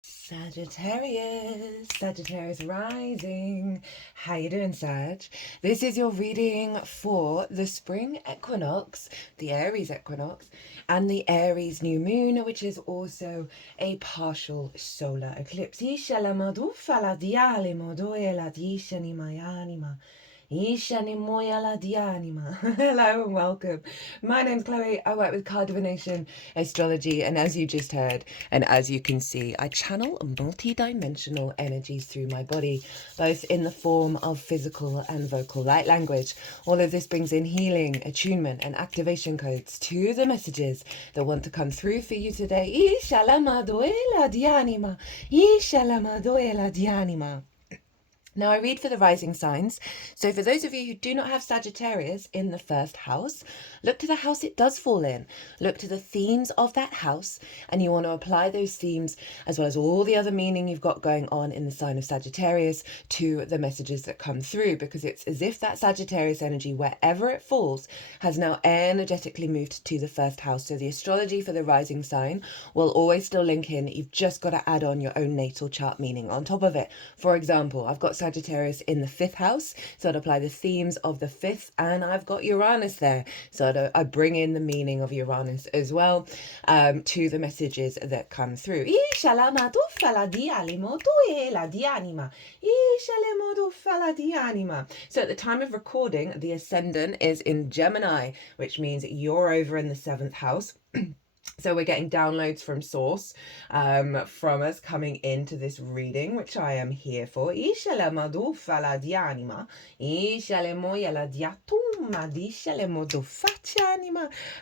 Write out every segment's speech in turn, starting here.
Sagittarius rising. How you doing, Sag? This is your reading for the spring equinox, the Aries equinox, and the Aries new moon, which is also a partial solar eclipse. Hello and welcome. My name's Chloe. I work with card divination, astrology, and as you just heard, and as you can see, I channel multi-dimensional energies through my body, both in the form of physical and vocal light language. All of this brings in healing, attunement, and activation codes to the messages that want to come through for you today. Now I read for the rising signs. So for those of you who do not have Sagittarius in the first house, look to the house it does fall in. Look to the themes of that house, and you want to apply those themes as well as all the other meaning you've got going on in the sign of Sagittarius to the messages that come through, because it's as if that Sagittarius energy, wherever it falls, has now energetically moved to the first house. So the astrology for the rising sign will always still link in. You've just got to add on your own natal chart meaning on top of it. For example, I've got Sagittarius in the 5th house, so I'd apply the themes of the 5th, and I've got Uranus there, so I bring in the meaning of Uranus as well to the messages that come through. So at the time of recording, the ascendant is in Gemini, which means you're over in the 7th house. So we're getting downloads from source from us coming into this reading, which I am here for.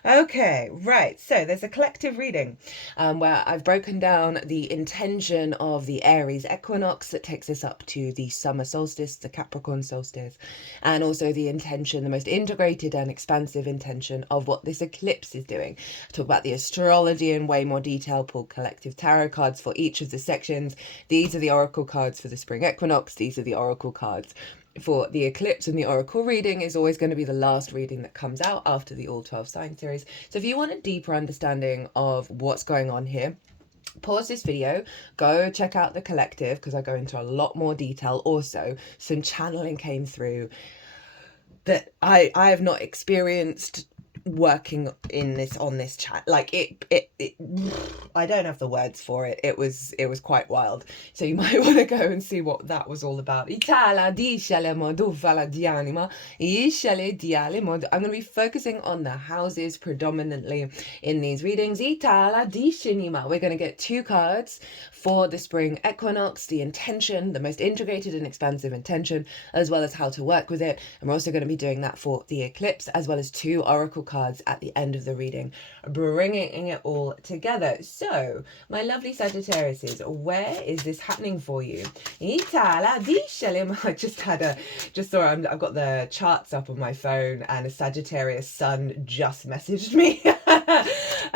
Okay, right. So there's a collective reading where I've broken down the intention of the Aries equinox that takes us up to the summer solstice, the Capricorn solstice, and also the intention, the most integrated and expansive intention of what this eclipse is doing. I talk about the astrology in way more detail, pull collective tarot cards for each of the sections. These are the oracle cards for the spring equinox. These are the oracle cards for the eclipse, and the oracle reading is always going to be the last reading that comes out after the all 12 sign series. So if you want a deeper understanding of what's going on here, pause this video, go check out the collective, because I go into a lot more detail. Also, some channeling came through that I have not experienced working in this on this chat. Like it I don't have the words for it. It was quite wild, so you might want to go and see what that was all about. I'm going to be focusing on the houses predominantly in these readings. We're going to get 2 cards for the spring equinox, the intention, the most integrated and expansive intention, as well as how to work with it. And we're also going to be doing that for the eclipse, as well as 2 oracle cards at the end of the reading, bringing it all together. So, my lovely Sagittariuses, where is this happening for you? I just saw I've got the charts up on my phone, and a Sagittarius sun just messaged me.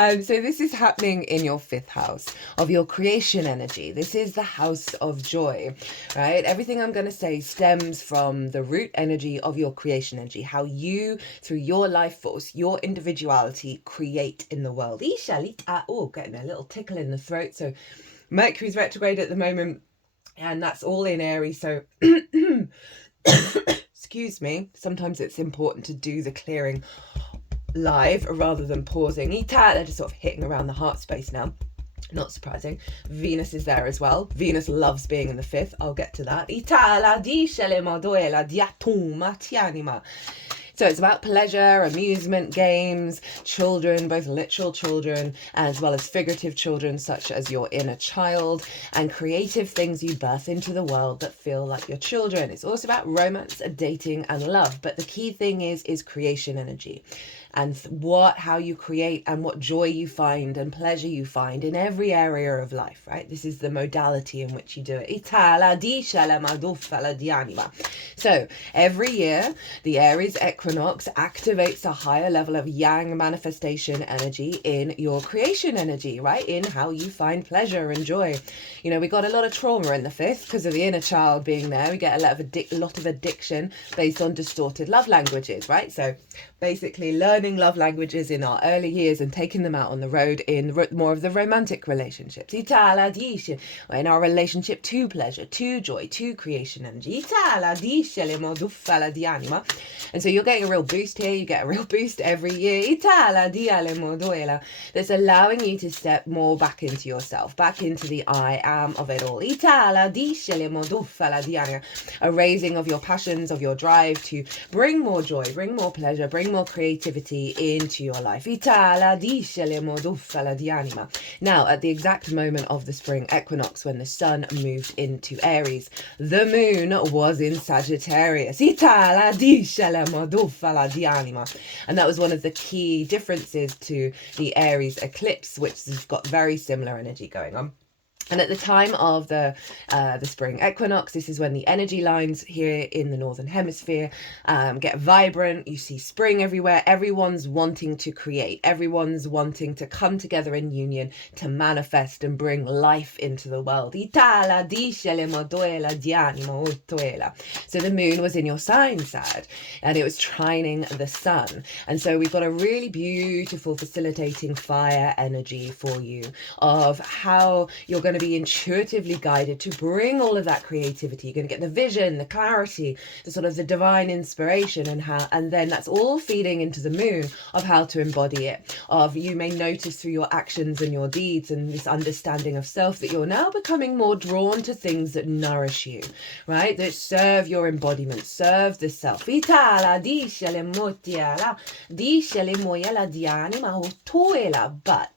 So this is happening in your 5th house of your creation energy. This is the house of joy, right? Everything I'm going to say stems from the root energy of your creation energy, how you, through your life force, your individuality, create in the world. Oh, getting a little tickle in the throat. So Mercury's retrograde at the moment, and that's all in Aries. So excuse me, sometimes it's important to do the clearing live rather than pausing. They're just sort of hitting around the heart space now. Not surprising. Venus is there as well. Venus loves being in the 5th. I'll get to that. So it's about pleasure, amusement, games, children, both literal children as well as figurative children, such as your inner child, and creative things you birth into the world that feel like your children. It's also about romance, dating, and love. But the key thing is creation energy, and how you create and what joy you find and pleasure you find in every area of life, right? This is the modality in which you do it. So every year, the Aries equinox activates a higher level of yang manifestation energy in your creation energy, right? In how you find pleasure and joy. You know, we got a lot of trauma in the 5th because of the inner child being there. We get a lot of addiction based on distorted love languages, right? So basically learning learning love languages in our early years and taking them out on the road in more of the romantic relationships. Itala dice, in our relationship to pleasure, to joy, to creation energy. Itala dice le moduffala di anima. And so you're getting a real boost here. You get a real boost every year. Itala dia le moduela. That's allowing you to step more back into yourself, back into the I am of it all. Itala dice le moduffala di anima. A raising of your passions, of your drive to bring more joy, bring more pleasure, bring more creativity into your life. Itala dice le moduffala di anima. Now, at the exact moment of the spring equinox, when the sun moved into Aries, the moon was in Sagittarius. Itala dice le moduffala di anima. And that was one of the key differences to the Aries eclipse, which has got very similar energy going on. And at the time of the spring equinox, this is when the energy lines here in the northern hemisphere get vibrant. You see spring everywhere. Everyone's wanting to create. Everyone's wanting to come together in union to manifest and bring life into the world. So the moon was in your sign, Sag, and it was trining the sun. And so we've got a really beautiful facilitating fire energy for you of how you're going to be intuitively guided to bring all of that creativity. You're going to get the vision, the clarity, the sort of the divine inspiration, and then that's all feeding into the moon of how to embody it. Of you may notice through your actions and your deeds and this understanding of self that you're now becoming more drawn to things that nourish you, right? That serve your embodiment, serve the self. But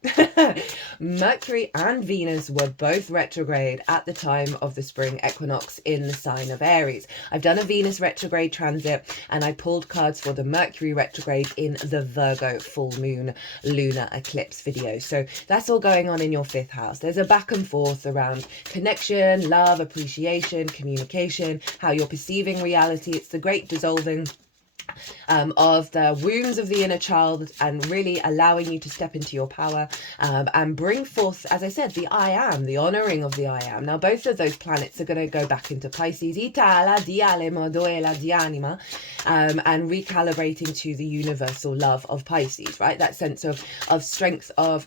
Mercury and Venus were both retrograde at the time of the spring equinox in the sign of Aries. I've done a Venus retrograde transit and I pulled cards for the Mercury retrograde in the Virgo full moon lunar eclipse video. So that's all going on in your 5th house. There's a back and forth around connection, love, appreciation, communication, how you're perceiving reality. It's the great dissolving of the wounds of the inner child and really allowing you to step into your power and bring forth, as I said, the I am, the honoring of the I am. Now, both of those planets are going to go back into Pisces, Itala diale moduela di anima, and recalibrating to the universal love of Pisces, right? That sense of strength, of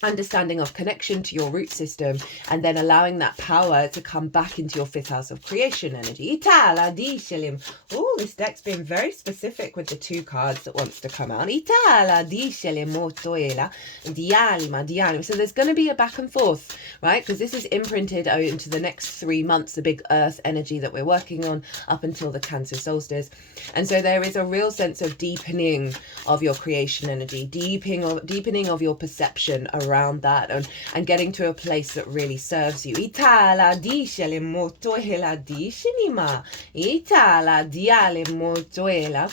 understanding of connection to your root system, and then allowing that power to come back into your 5th house of creation energy. Itala dicelim. Oh, this deck's been very specific with the 2 cards that wants to come out. Itala dicelim motoela dialima dialima. So there's going to be a back and forth, right? Because this is imprinted out into the next 3 months, the big earth energy that we're working on up until the Cancer solstice. And so there is a real sense of deepening of your creation energy, deepening of your perception around that, and getting to a place that really serves you. Itala dice motoela dicinima. Itala diale motoela.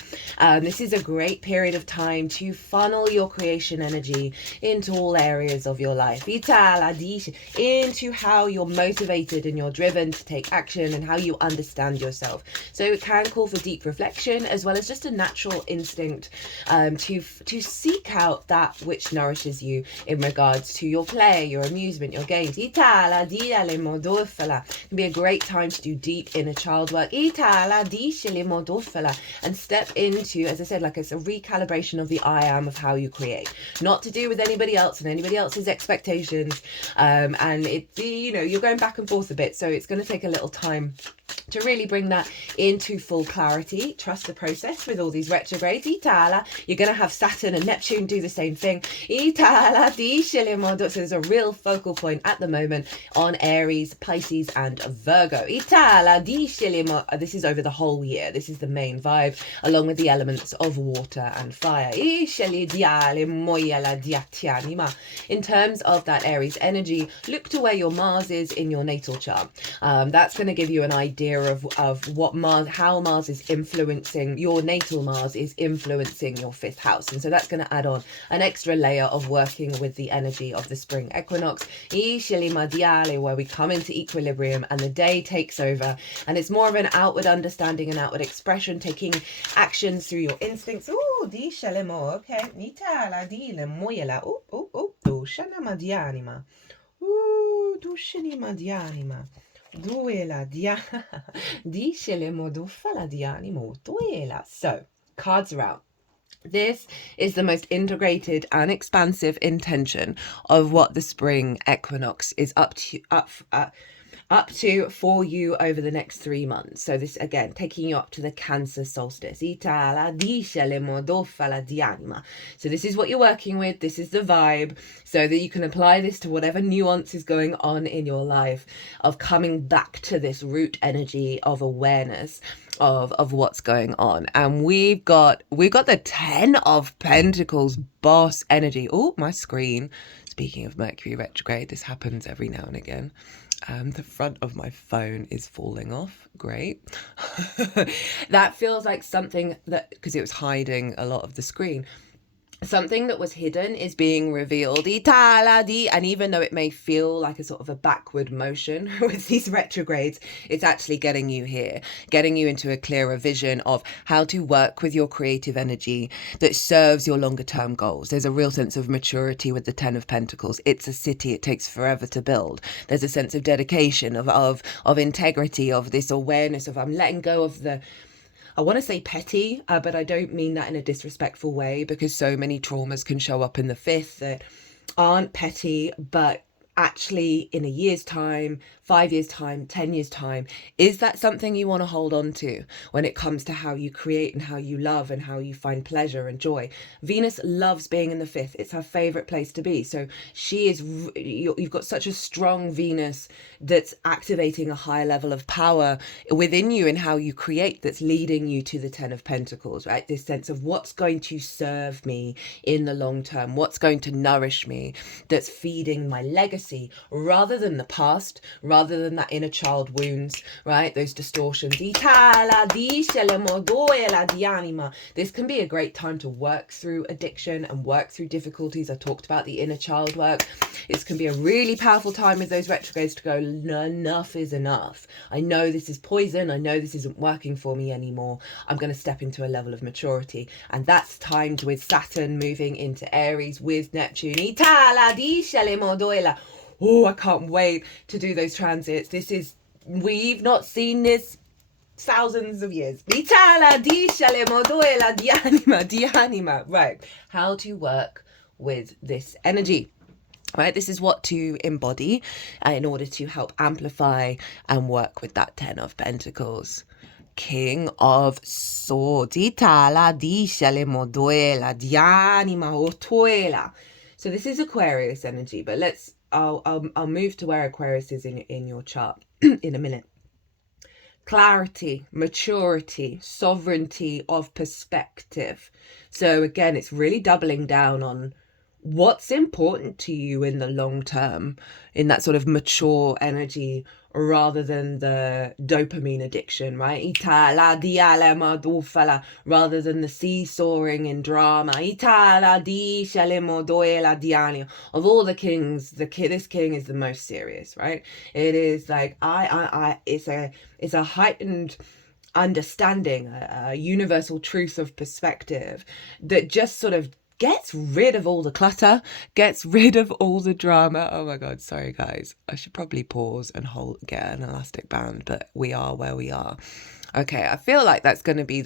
This is a great period of time to funnel your creation energy into all areas of your life. Itala dice, into how you're motivated and you're driven to take action and how you understand yourself. So it can call for deep reflection as well as just a natural instinct to seek out that which nourishes you in regards to your play, your amusement, your games. Itala diale modorfala. It can be a great time to do deep inner child work. Itala diale modorfala. And step into, as I said, like it's a recalibration of the I am of how you create. Not to do with anybody else and anybody else's expectations. And it, you know, you're going back and forth a bit, so it's going to take a little time to really bring that into full clarity. Trust the process with all these retrogrades. Itala, you're going to have Saturn and Neptune do the same thing. Itala dicelim. So there's a real focal point at the moment on Aries, Pisces and Virgo. Itala dicelim. This is over the whole year. This is the main vibe, along with the elements of water and fire. In terms of that Aries energy, look to where your Mars is in your natal chart. That's going to give you an idea of what Mars, how Mars is influencing, your natal Mars is influencing your 5th house. And so that's going to add on an extra layer of working with the energy of the spring equinox, where we come into equilibrium and the day takes over. And it's more of an outward understanding and outward expression, taking actions through your instincts. Oh, di shalemo, okay. Nitala di le moyela. Oh, shana madianima. Ooh, dushinima dianima. Duela dia. Di shalemo do fala dianimo. Duela. So, cards are out. This is the most integrated and expansive intention of what the spring equinox is up to for you over the next 3 months. So this again taking you up to the Cancer solstice. So this is what you're working with. This is the vibe, so that you can apply this to whatever nuance is going on in your life, of coming back to this root energy of awareness of what's going on. And we've got the 10 of Pentacles, boss energy. Oh, my screen. Speaking of Mercury retrograde, this happens every now and again. The front of my phone is falling off. Great. That feels like something that, because it was hiding a lot of the screen, something that was hidden is being revealed. And even though it may feel like a sort of a backward motion with these retrogrades, it's actually getting you here, getting you into a clearer vision of how to work with your creative energy that serves your longer term goals. There's a real sense of maturity with the 10 of Pentacles. It's a city, it takes forever to build. There's a sense of dedication, of integrity, of this awareness of, I'm letting go of the, I want to say petty, but I don't mean that in a disrespectful way, because so many traumas can show up in the 5th that aren't petty, but actually in a year's time, 5 years time, 10 years time, is that something you want to hold on to when it comes to how you create and how you love and how you find pleasure and joy? Venus loves being in the 5th. It's her favorite place to be. So she is, you've got such a strong Venus that's activating a higher level of power within you in how you create, that's leading you to the 10 of Pentacles, right? This sense of what's going to serve me in the long term, what's going to nourish me, that's feeding my legacy rather than the past, rather than that inner child wounds, right? Those distortions. This can be a great time to work through addiction and work through difficulties. I talked about the inner child work. This can be a really powerful time with those retrogrades to go, enough is enough. I know this is poison. I know this isn't working for me anymore. I'm going to step into a level of maturity. And that's timed with Saturn moving into Aries with Neptune. Oh, I can't wait to do those transits. We've not seen this thousands of years. Right. How to work with this energy. Right, this is what to embody in order to help amplify and work with that 10 of Pentacles. King of Swords. So this is Aquarius energy, but I'll move to where Aquarius is in your chart in a minute. Clarity, maturity, sovereignty of perspective. So again, it's really doubling down on what's important to you in the long term, in that sort of mature energy, rather than the dopamine addiction, right? Rather than the seesawing in drama. Of all the kings, this king is the most serious, right? It is like, it's a heightened understanding, a universal truth of perspective that just sort of gets rid of all the clutter, gets rid of all the drama. Oh my God, sorry guys. I should probably pause and get an elastic band, but we are where we are. Okay, I feel like there's going to be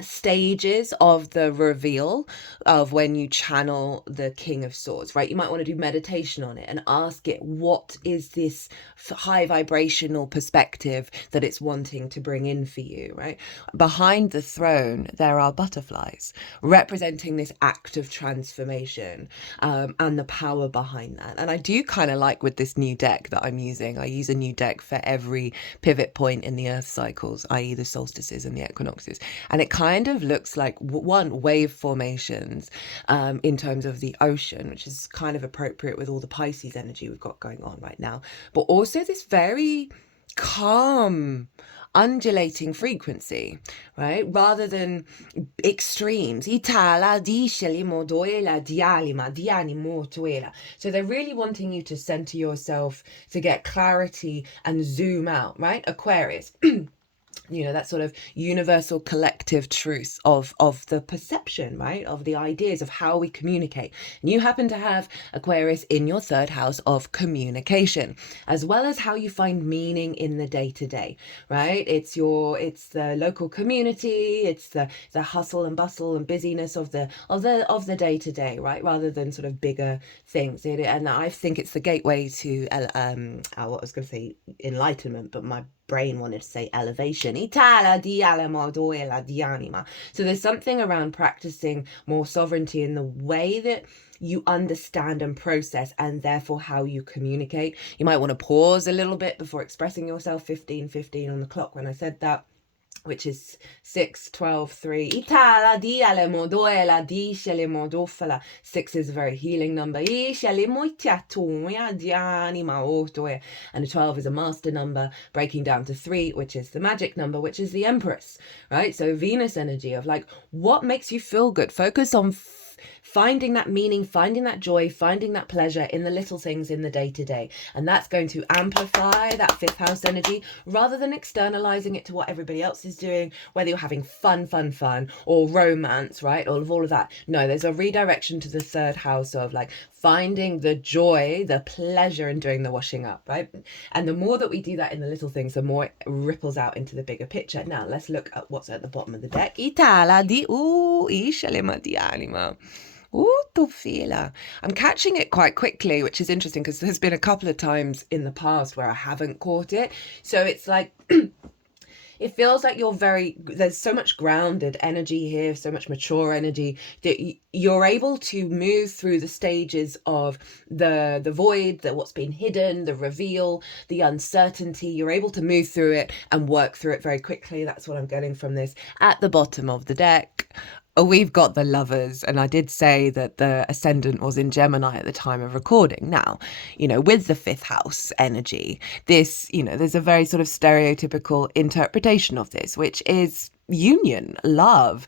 stages of the reveal of when you channel the King of Swords, right? You might want to do meditation on it and ask it, what is this high vibrational perspective that it's wanting to bring in for you, right? Behind the throne, there are butterflies representing this act of transformation, and the power behind that. And I do kind of like with this new deck that I'm using, I use a new deck for every pivot point in the earth cycles, i.e. the solstices and the equinoxes. And it kind of looks like wave formations in terms of the ocean, which is kind of appropriate with all the Pisces energy we've got going on right now, but also this very calm, undulating frequency, right? Rather than extremes. So they're really wanting you to center yourself, to get clarity and zoom out, right? Aquarius. you know, that sort of universal collective truth of the perception, right, of the ideas of how we communicate. And you happen to have Aquarius in your third house of communication, as well as how you find meaning in the day-to-day, right? It's the local community, it's the hustle and bustle and busyness of the day-to-day, right, rather than sort of bigger things. And I think it's the gateway to what I was going to say enlightenment, but my brain wanted to say elevation. So there's something around practicing more sovereignty in the way that you understand and process, and therefore how you communicate. You might want to pause a little bit before expressing yourself. 15:15 on the clock when I said that, which is 6, 12, 3. 6 is a very healing number. And a 12 is a master number, breaking down to 3, which is the magic number, which is the Empress, right? So Venus energy of like, what makes you feel good? Focus on finding that meaning, finding that joy, finding that pleasure in the little things in the day-to-day. And that's going to amplify that 5th house energy rather than externalizing it to what everybody else is doing, whether you're having fun or romance, right? All of that. No, there's a redirection to the 3rd house of like finding the joy, the pleasure in doing the washing up, right? And the more that we do that in the little things, the more it ripples out into the bigger picture. Now let's look at what's at the bottom of the deck. I'm catching it quite quickly, which is interesting because there's been a couple of times in the past where I haven't caught it. So it's like it feels like there's so much grounded energy here, so much mature energy that you're able to move through the stages of the void, what's been hidden, the reveal, the uncertainty. You're able to move through it and work through it very quickly. That's what I'm getting from this. At the bottom of the deck, we've got the Lovers, and I did say that the ascendant was in Gemini at the time of recording. Now, you know, with the 5th house energy, this, you know, there's a very sort of stereotypical interpretation of this, which is union, love,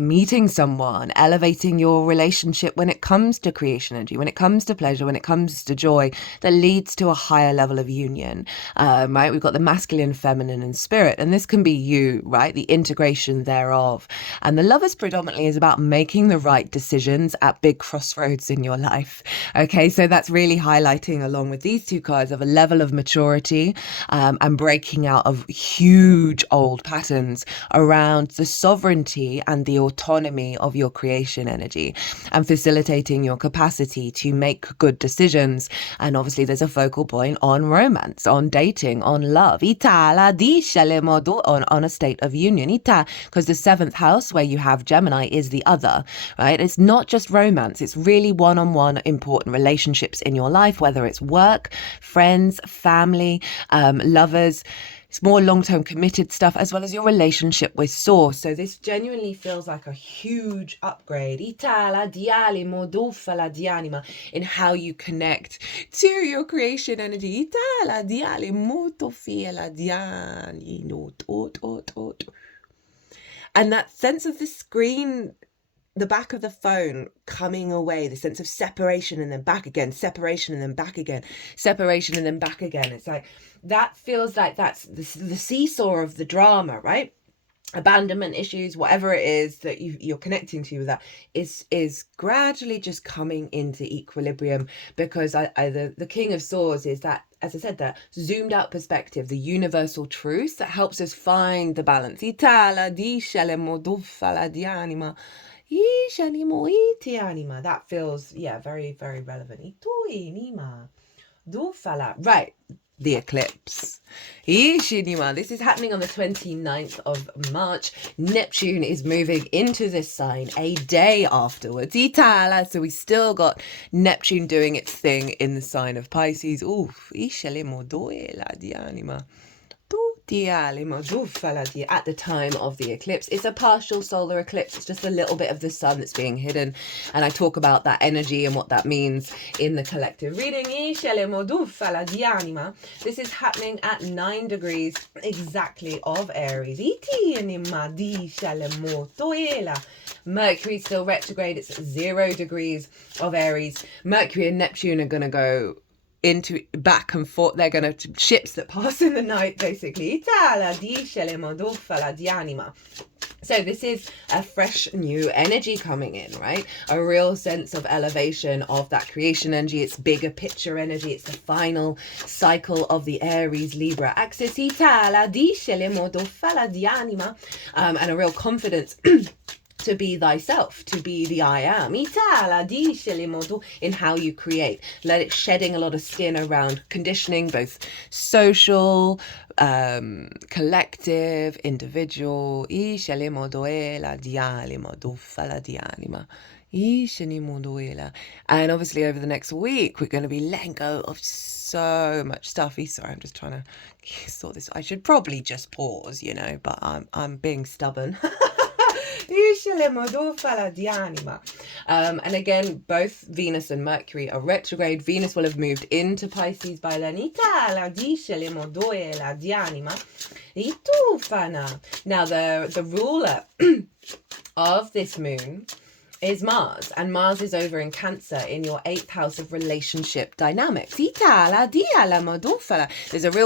meeting someone, elevating your relationship when it comes to creation energy, when it comes to pleasure, when it comes to joy, that leads to a higher level of union, right? We've got the masculine, feminine, and spirit, and this can be you, right? The integration thereof. And the Lovers predominantly is about making the right decisions at big crossroads in your life. Okay, so that's really highlighting, along with these 2 cards, of a level of maturity and breaking out of huge old patterns around the sovereignty and the autonomy of your creation energy and facilitating your capacity to make good decisions. And obviously there's a focal point on romance, on dating, on love, on a state of union, because the 7th house where you have Gemini is the other, right? It's not just romance, it's really one-on-one important relationships in your life, whether it's work, friends, family, lovers. It's more long-term committed stuff, as well as your relationship with Source. So this genuinely feels like a huge upgrade in how you connect to your creation energy. And that sense of the screen, the back of the phone coming away, the sense of separation and then back again, separation and then back again, separation and then back again. It's like, that feels like that's the seesaw of the drama, right? Abandonment issues, whatever it is that you're connecting to with that is gradually just coming into equilibrium, because the King of Swords is that, as I said, that zoomed out perspective, the universal truth that helps us find the balance. That feels, very, very relevant. Right, the eclipse. This is happening on the 29th of March. Neptune is moving into this sign a day afterwards. So we still got Neptune doing its thing in the sign of Pisces. At the time of the eclipse. It's a partial solar eclipse. It's just a little bit of the sun that's being hidden, and I talk about that energy and what that means in the collective reading. This is happening at 9 degrees exactly of Aries. Mercury is still retrograde. It's 0 degrees of Aries. Mercury and Neptune are going to go into back and forth. They're going to ships that pass in the night, basically. Itala dice le modufala di anima. So this is a fresh new energy coming in, right? A real sense of elevation of that creation energy. It's bigger picture energy. It's the final cycle of the Aries Libra axis. Itala dice le modufala di anima. And a real confidence to be thyself, to be the I am. In how you create. Let it shedding a lot of skin around conditioning, both social, collective, individual. And obviously over the next week, we're going to be letting go of so much stuff. Sorry, I'm just trying to sort this. I should probably just pause, you know, but I'm being stubborn. And again, both Venus and Mercury are retrograde. Venus will have moved into Pisces by then. Now, the ruler of this moon is Mars, and Mars is over in Cancer in your 8th house of relationship dynamics. There's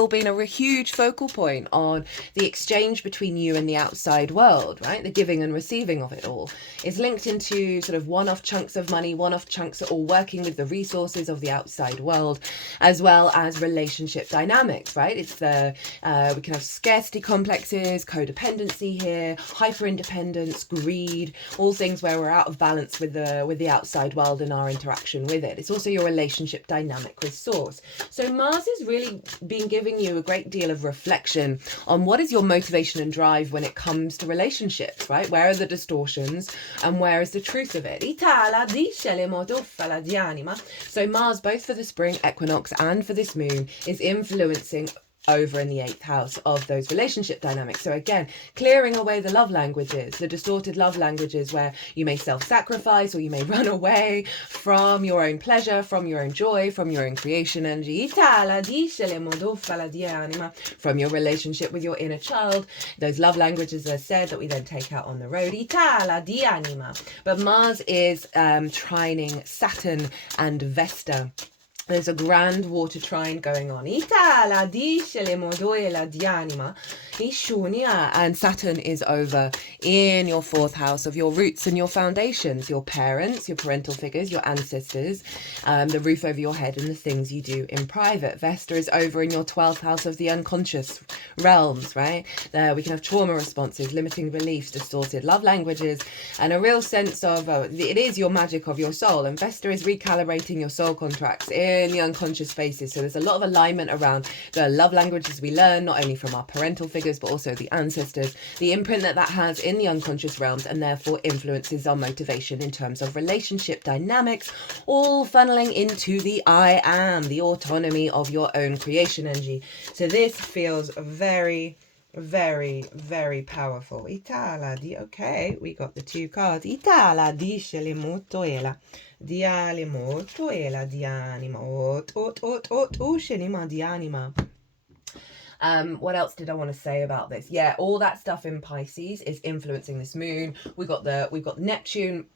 been a huge focal point on the exchange between you and the outside world, right? The giving and receiving of it all is linked into sort of one-off chunks of money, one-off chunks that are all working with the resources of the outside world, as well as relationship dynamics, right? It's we can have scarcity complexes, codependency here, hyper-independence, greed, all things where we're out of balance with the outside world and our interaction with it. It's also your relationship dynamic with Source. So Mars has really been giving you a great deal of reflection on what is your motivation and drive when it comes to relationships, right? Where are the distortions and where is the truth of it? So Mars, both for the spring equinox and for this moon, is influencing over in the 8th house of those relationship dynamics. So again, clearing away the love languages, the distorted love languages where you may self-sacrifice or you may run away from your own pleasure, from your own joy, from your own creation energy, from your relationship with your inner child. Those love languages, as I said, that we then take out on the road. But Mars is trining Saturn and Vesta. There's a grand water trine going on. And Saturn is over in your 4th house of your roots and your foundations, your parents, your parental figures, your ancestors, the roof over your head and the things you do in private. Vesta is over in your 12th house of the unconscious realms, right? There we can have trauma responses, limiting beliefs, distorted love languages, and a real sense of, it is your magic of your soul. And Vesta is recalibrating your soul contracts in the unconscious spaces. So there's a lot of alignment around the love languages we learn, not only from our parental figures, but also the ancestors, the imprint that has in the unconscious realms, and therefore influences our motivation in terms of relationship dynamics, all funneling into the I am, the autonomy of your own creation energy. So this feels very, very, very powerful. Okay, we got the 2 cards. Itala dice le molto ela. Diale molto ela di anima. Scenima di anima. What else did I want to say about this? Yeah, all that stuff in Pisces is influencing this moon. We've got Neptune,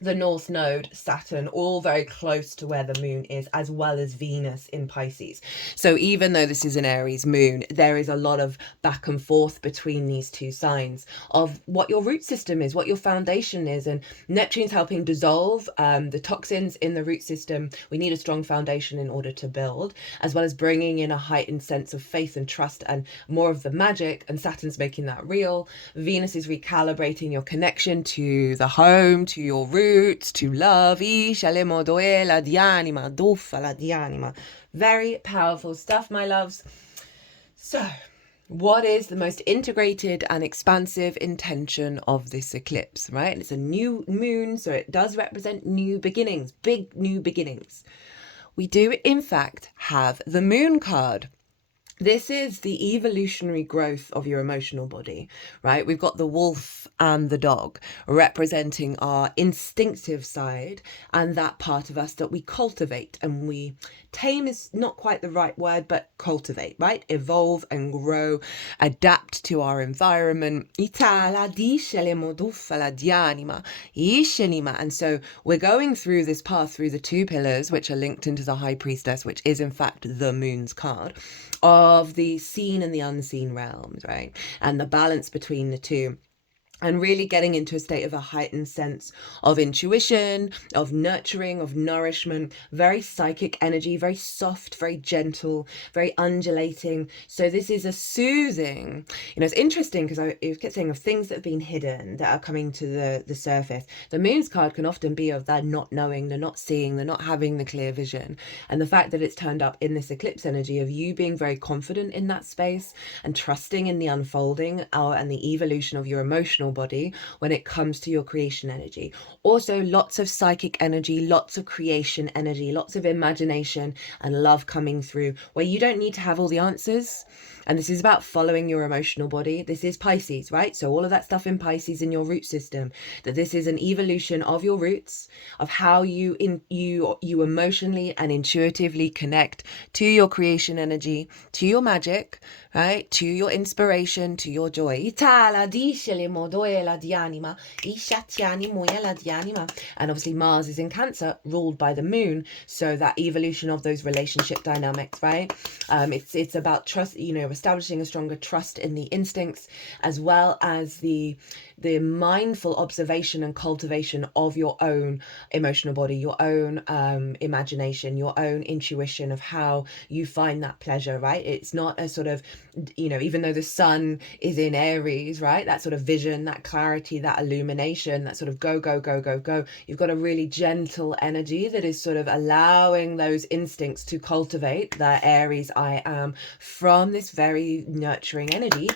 the North Node, Saturn, all very close to where the moon is, as well as Venus in Pisces. So even though this is an Aries moon, there is a lot of back and forth between these 2 signs of what your root system is, what your foundation is. And Neptune's helping dissolve the toxins in the root system. We need a strong foundation in order to build, as well as bringing in a heightened sense of faith and trust and more of the magic. And Saturn's making that real. Venus is recalibrating your connection to the home, to your roots, to love. Very powerful stuff, my loves. So, what is the most integrated and expansive intention of this eclipse, right? It's a new moon, so it does represent new beginnings, big new beginnings. We do, in fact, have the moon card. This is the evolutionary growth of your emotional body, right? We've got the wolf and the dog representing our instinctive side and that part of us that we cultivate and we tame is not quite the right word, but cultivate, right? Evolve and grow, adapt to our environment. And so we're going through this path through the two pillars, which are linked into the High Priestess, which is in fact the moon's card, of the seen and the unseen realms, right? And the balance between the two. And really getting into a state of a heightened sense of intuition, of nurturing, of nourishment, very psychic energy, very soft, very gentle, very undulating. So this is a soothing, it's interesting because I kept saying of things that have been hidden that are coming to the surface. The moon's card can often be of that not knowing, the not seeing, the not having the clear vision. And the fact that it's turned up in this eclipse energy of you being very confident in that space and trusting in the unfolding and the evolution of your emotional body when it comes to your creation energy. Also lots of psychic energy, lots of creation energy, lots of imagination and love coming through where you don't need to have all the answers. And this is about following your emotional body. This is Pisces, right? So all of that stuff in Pisces in your root system, that this is an evolution of your roots, of how you emotionally and intuitively connect to your creation energy, to your magic, right? To your inspiration, to your joy. And obviously Mars is in Cancer, ruled by the moon. So that evolution of those relationship dynamics, right? It's about trust, establishing a stronger trust in the instincts, as well as the mindful observation and cultivation of your own emotional body, your own imagination, your own intuition of how you find that pleasure, right? It's not a sort of, even though the sun is in Aries, right? That sort of vision, that clarity, that illumination, that sort of go, go, go, go, go. You've got a really gentle energy that is sort of allowing those instincts to cultivate the Aries I am from this very nurturing energy.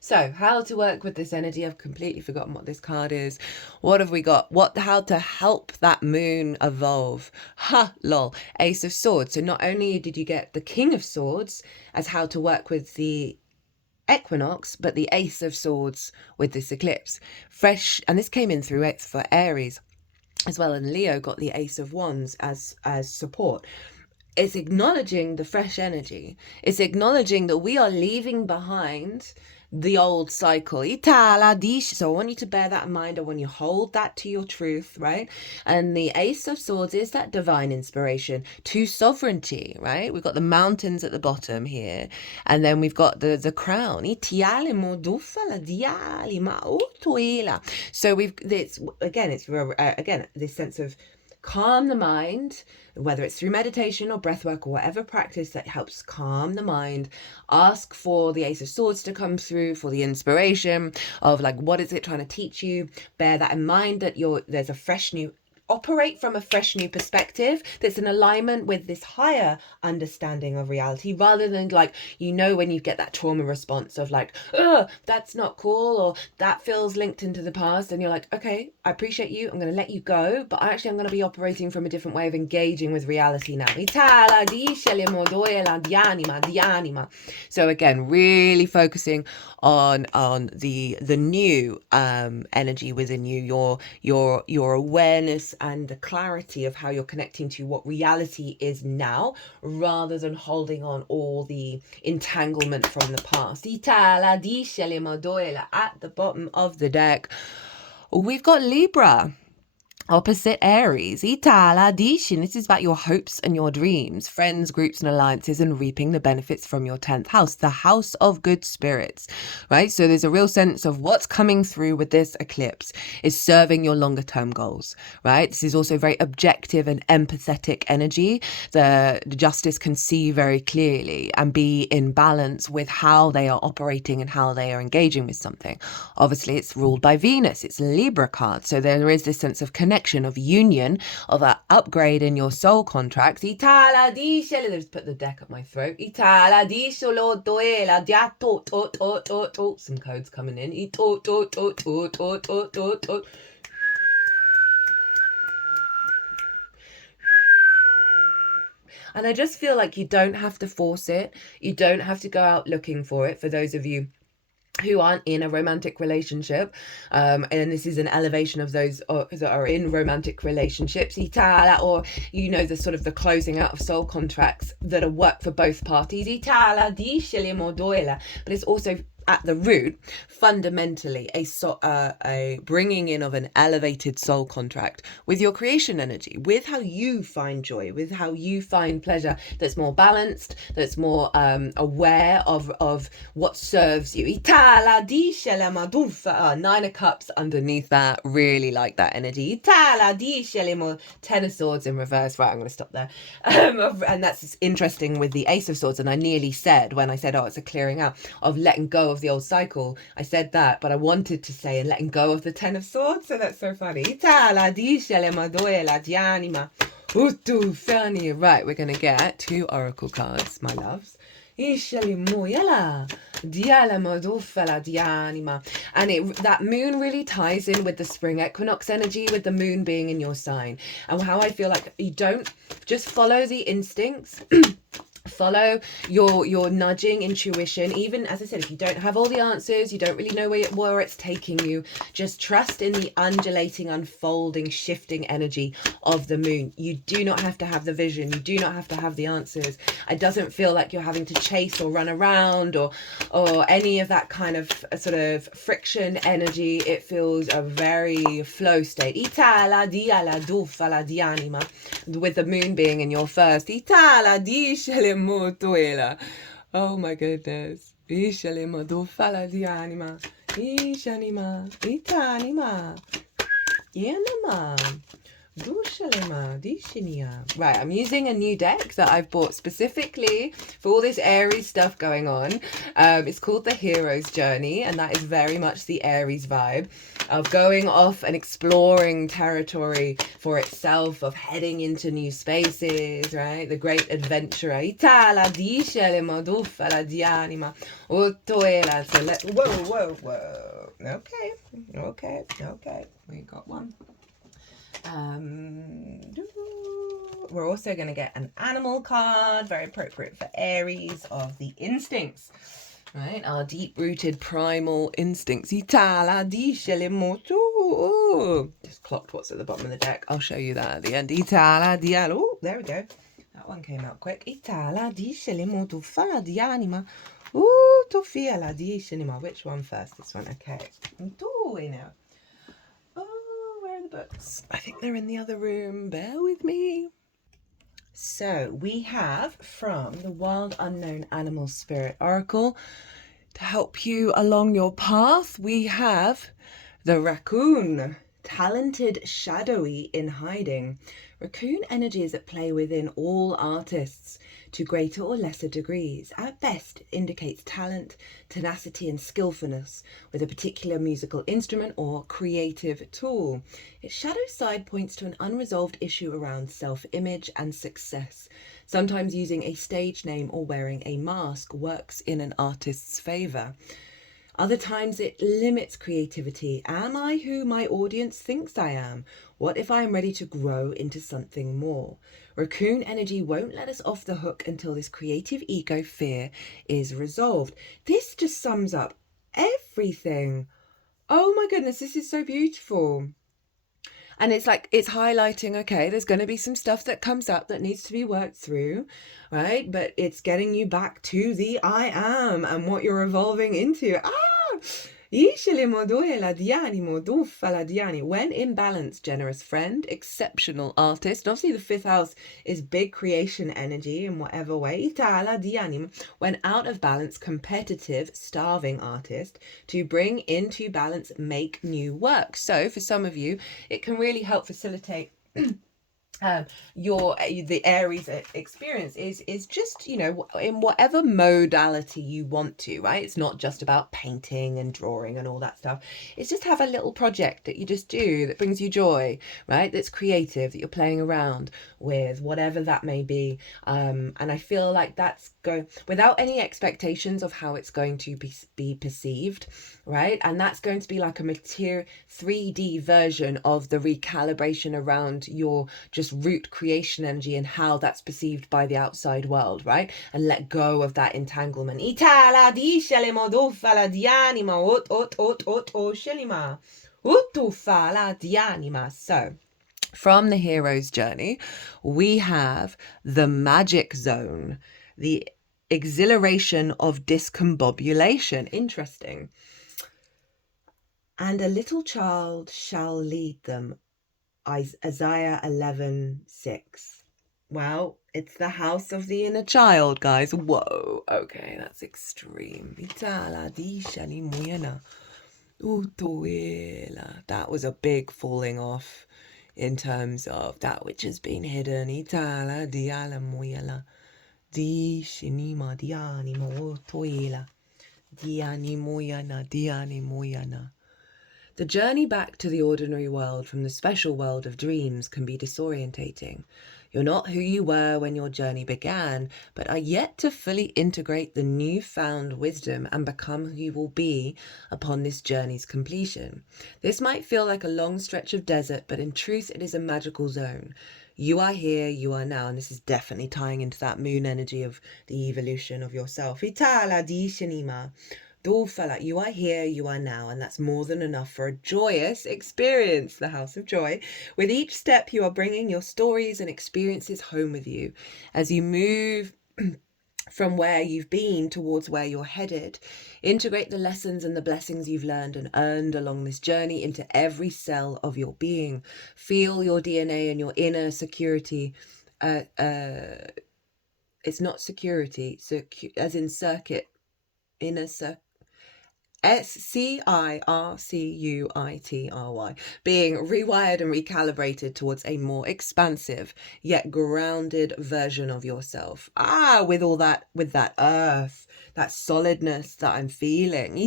So how to work with this energy? I've completely forgotten what this card is. What have we got? How to help that moon evolve? Lol. Ace of Swords. So not only did you get the King of Swords as how to work with the equinox, but the Ace of Swords with this eclipse. Fresh, and this came in through it for Aries as well, and Leo got the Ace of Wands as support. It's acknowledging the fresh energy. It's acknowledging that we are leaving behind the old cycle. So I want you to bear that in mind. I want you to hold that to your truth, right? And the Ace of Swords is that divine inspiration to sovereignty, right? We've got the mountains at the bottom here, and then we've got the crown. So it's this sense of calm the mind, whether it's through meditation or breathwork or whatever practice that helps calm the mind. Ask for the Ace of Swords to come through for the inspiration of what is it trying to teach you. Bear that in mind, that there's a fresh new operate from a fresh new perspective that's in alignment with this higher understanding of reality, rather than when you get that trauma response of oh, that's not cool, or that feels linked into the past, and you're like, okay, I appreciate you, I'm going to let you go, but actually I'm going to be operating from a different way of engaging with reality now. So again, really focusing on the new energy within you, your awareness and the clarity of how you're connecting to what reality is now, rather than holding on all the entanglement from the past. At the bottom of the deck, we've got Libra. Opposite Aries. This is about your hopes and your dreams, friends, groups and alliances, and reaping the benefits from your 10th house, the house of good spirits, right? So there's a real sense of what's coming through with this eclipse is serving your longer term goals, right? This is also very objective and empathetic energy. The justice can see very clearly and be in balance with how they are operating and how they are engaging with something. Obviously, it's ruled by Venus. It's a Libra card. So there is this sense of connection, of union, of an upgrade in your soul contracts. Let's put the deck up my throat. Some codes coming in. And I just feel like you don't have to force it. You don't have to go out looking for it. For those of you who aren't in a romantic relationship, and this is an elevation of those that are in romantic relationships, or you know, the sort of the closing out of soul contracts that are work for both parties, but it's also at the root fundamentally a bringing in of an elevated soul contract with your creation energy, with how you find joy, with how you find pleasure, that's more balanced, that's more aware of what serves you. Nine of Cups underneath that, really like that energy. 10 of Swords in reverse. Right, I'm going to stop there. And that's interesting with the Ace of Swords, and I nearly said, when I said, oh, it's a clearing out of letting go of the old cycle, I said that, but I wanted to say and letting go of the 10 of Swords, so that's so funny. Right, we're going to get 2 oracle cards, my loves. And that moon really ties in with the spring equinox energy, with the moon being in your sign, and how I feel like you don't just follow the instincts. Follow your nudging intuition. Even, as I said, if you don't have all the answers, you don't really know where it's taking you, just trust in the undulating, unfolding, shifting energy of the moon. You do not have to have the vision. You do not have to have the answers. It doesn't feel like you're having to chase or run around or any of that kind of sort of friction energy. It feels a very flow state. With the moon being in your first. Oh my goodness. Right, I'm using a new deck that I've bought specifically for all this Aries stuff going on. It's called the Hero's Journey, and that is very much the Aries vibe of going off and exploring territory for itself, of heading into new spaces, right? The great adventurer. So whoa. Okay. We got one. We're also going to get an animal card, very appropriate for Aries, of the instincts, right? Our deep-rooted primal instincts. Just clocked what's at the bottom of the deck. I'll show you that at the end. Oh, there we go. That one came out quick. Which one first? This one, okay. Where are the books? I think they're in the other room. Bear with me. So we have from the Wild Unknown Animal Spirit Oracle, to help you along your path, we have the Raccoon. Talented, shadowy, in hiding. Raccoon energy is at play within all artists to greater or lesser degrees. At best, it indicates talent, tenacity and skillfulness with a particular musical instrument or creative tool. Its shadow side points to an unresolved issue around self-image and success. Sometimes using a stage name or wearing a mask works in an artist's favour. Other times it limits creativity. Am I who my audience thinks I am? What if I am ready to grow into something more? Raccoon energy won't let us off the hook until this creative ego fear is resolved. This just sums up everything. Oh my goodness, this is so beautiful. And it's like, it's highlighting, okay, there's going to be some stuff that comes up that needs to be worked through, right? But it's getting you back to the I am and what you're evolving into. When in balance, generous friend, exceptional artist. Obviously, the 5th house is big creation energy in whatever way. When out of balance, competitive, starving artist. To bring into balance, make new work. So for some of you, it can really help facilitate the Aries experience is just, you know, in whatever modality you want to, right? It's not just about painting and drawing and all that stuff. It's just have a little project that you just do that brings you joy, right? That's creative, that you're playing around with, whatever that may be. And I feel like that's going without any expectations of how it's going to be perceived, right? And that's going to be like a material 3D version of the recalibration around your just just root creation energy and how that's perceived by the outside world, right? And let go of that entanglement. Itala di shelima dofala dianima ot shelima utufala dianima. So from the hero's journey, we have the magic zone, the exhilaration of discombobulation. Interesting. And a little child shall lead them. Isaiah 11:6. Well, it's the house of the inner child, guys. Whoa, okay, that's extreme. That was a big falling off in terms of that which has been hidden. The journey back to the ordinary world from the special world of dreams can be disorientating. You're not who you were when your journey began, but are yet to fully integrate the newfound wisdom and become who you will be upon this journey's completion. This might feel like a long stretch of desert, but in truth it is a magical zone. You are here, you are now, and this is definitely tying into that moon energy of the evolution of yourself. Itala di shanima. You are here, you are now, and that's more than enough for a joyous experience, the house of joy. With each step, you are bringing your stories and experiences home with you. As you move from where you've been towards where you're headed, integrate the lessons and the blessings you've learned and earned along this journey into every cell of your being. Feel your DNA and your inner security. It's not security, as in circuit, inner circuit. SCIRCUITRY, being rewired and recalibrated towards a more expansive yet grounded version of yourself. With all that, with that earth, that solidness that I'm feeling.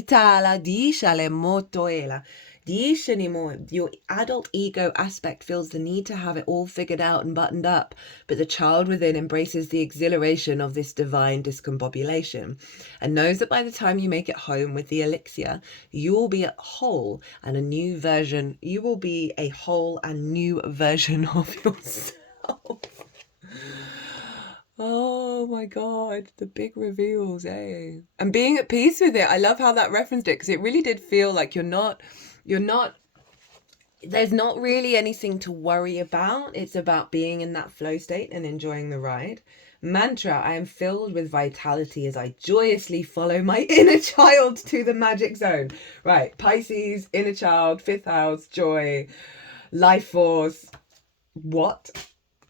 Your adult ego aspect feels the need to have it all figured out and buttoned up, but the child within embraces the exhilaration of this divine discombobulation and knows that by the time you make it home with the elixir, you will be whole and a new version. You will be a whole and new version of yourself. Oh my God, the big reveals, eh? And being at peace with it. I love how that referenced it, because it really did feel like there's not really anything to worry about. It's about being in that flow state and enjoying the ride. Mantra, I am filled with vitality as I joyously follow my inner child to the magic zone. Right, Pisces, inner child, 5th house, joy, life force. What?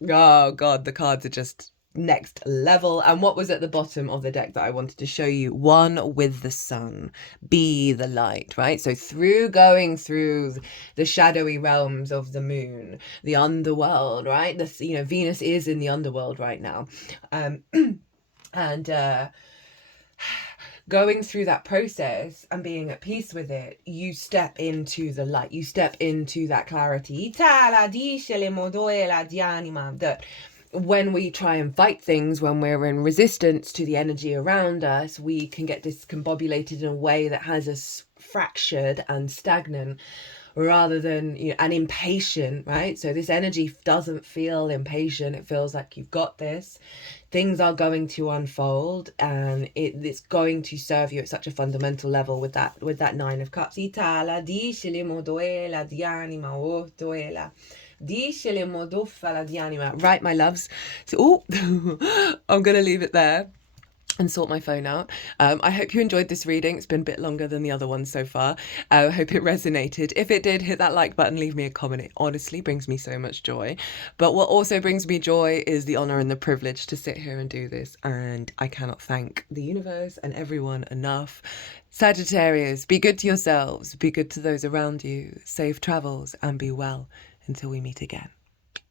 Oh God, the cards are just next level. And what was at the bottom of the deck that I wanted to show you? One with the sun, be the light, right? So going through the shadowy realms of the moon, the underworld, right? Venus is in the underworld right now, and going through that process and being at peace with it, you step into the light, you step into that clarity. That when we try and fight things, when we're in resistance to the energy around us, we can get discombobulated in a way that has us fractured and stagnant, rather than and impatient, right? So this energy doesn't feel impatient. It feels like you've got this. Things are going to unfold, and it's going to serve you at such a fundamental level with that 9 of Cups. Right, my loves. So I'm gonna leave it there and sort my phone out. I hope you enjoyed this reading. It's been a bit longer than the other ones so far. I hope it resonated. If it did, hit that like button, leave me a comment. It honestly brings me so much joy. But what also brings me joy is the honor and the privilege to sit here and do this. And I cannot thank the universe and everyone enough. Sagittarius, be good to yourselves. Be good to those around you. Safe travels and be well until we meet again.